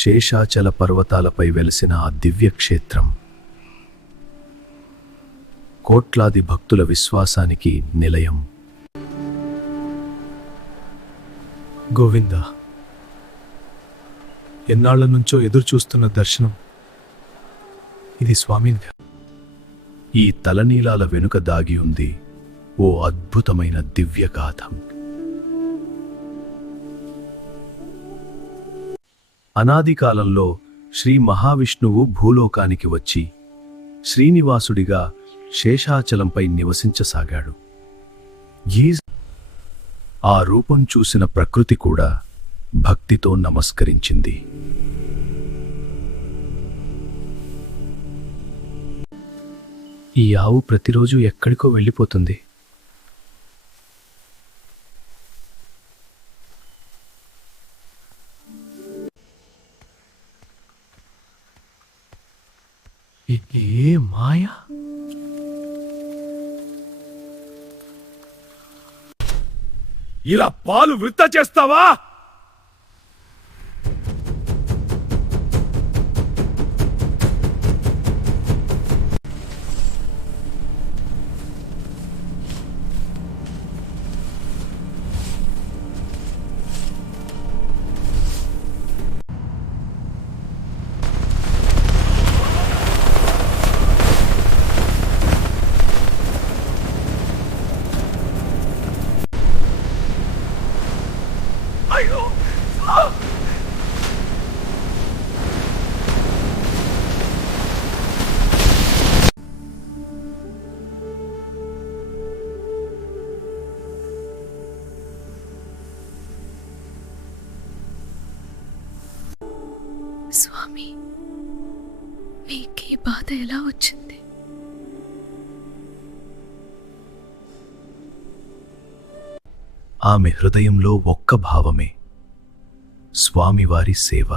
శేషాచల పర్వతాలపై వెలిసిన ఆ దివ్యక్షేత్రం కోట్లాది భక్తుల విశ్వాసానికి నిలయం. గోవింద, ఎన్నాళ్ల నుంచో ఎదురుచూస్తున్న దర్శనం ఇది స్వామి. ఈ తలనీలాల వెనుక దాగి ఉంది ఓ అద్భుతమైన దివ్యగాథ. అనాది కాలంలో శ్రీ మహావిష్ణువు భూలోకానికి వచ్చి శ్రీనివాసుడిగా శేషాచలంపై నివసించసాగాడు. ఆ రూపం చూసిన ప్రకృతి కూడా భక్తితో నమస్కరించింది. ఈ ఆవు ప్రతిరోజు ఎక్కడికో వెళ్ళిపోతుంది. ఏ మాయా! ఇలా పాలు వృత్త చేస్తావా? స్వామి, మీకీ బాధ ఎలా వచ్చింది? ఆమె హృదయంలో ఒక్క భావమే, స్వామివారి సేవ.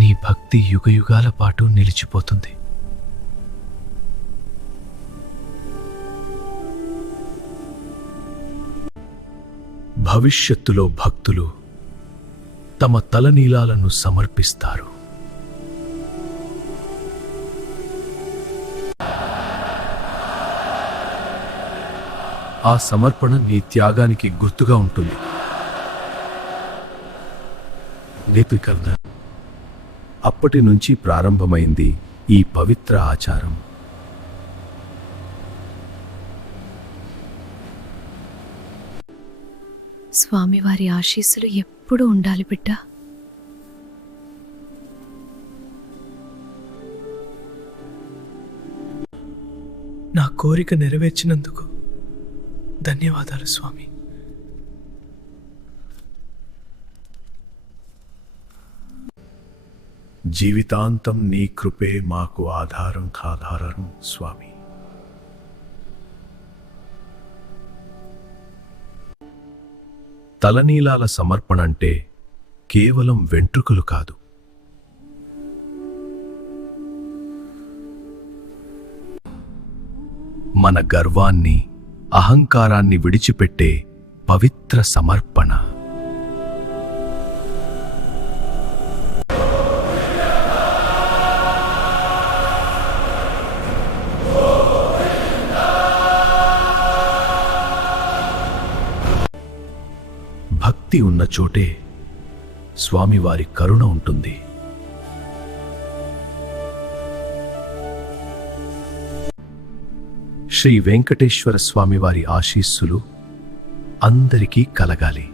నీ భక్తి యుగయుగాల పాటు నిలిచిపోతుంది. భవిష్యత్తులో భక్తులు తమ తలనీలాలను సమర్పిస్తారు. ఆ సమర్పణ నీ త్యాగానికి గుర్తుగా ఉంటుంది. నేపికర్ణ అప్పటి నుంచి ప్రారంభమైంది ఈ పవిత్ర ఆచారం. స్వామివారి ఆశీస్సులు ఎప్పుడూ ఉండాలి బిడ్డ. నా కోరిక నెరవేర్చినందుకు ధన్యవాదాలు స్వామి. జీవితాంతం నీ కృపే మాకు ఆధారం స్వామి. తలనీలాల సమర్పణంటే కేవలం వెంట్రుకలు కాదు, మన గర్వాన్ని, అహంకారాన్ని విడిచిపెట్టే పవిత్ర సమర్పణ. భక్తి ఉన్న చోటే స్వామివారి కరుణ ఉంటుంది. శ్రీ వెంకటేశ్వర స్వామివారి ఆశీస్సులు అందరికీ కలగాలి.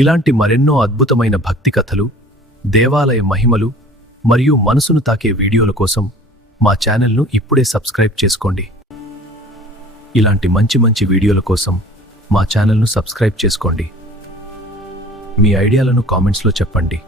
ఇలాంటి మరెన్నో అద్భుతమైన భక్తి కథలు, దేవాలయ మహిమలు మరియు మనసును తాకే వీడియోల కోసం మా ఛానల్ను ఇప్పుడే సబ్స్క్రైబ్ చేసుకోండి. ఇలాంటి మంచి మంచి వీడియోల కోసం మా ఛానల్ను సబ్స్క్రైబ్ చేసుకోండి. మీ ఐడియాలను కామెంట్స్లో చెప్పండి.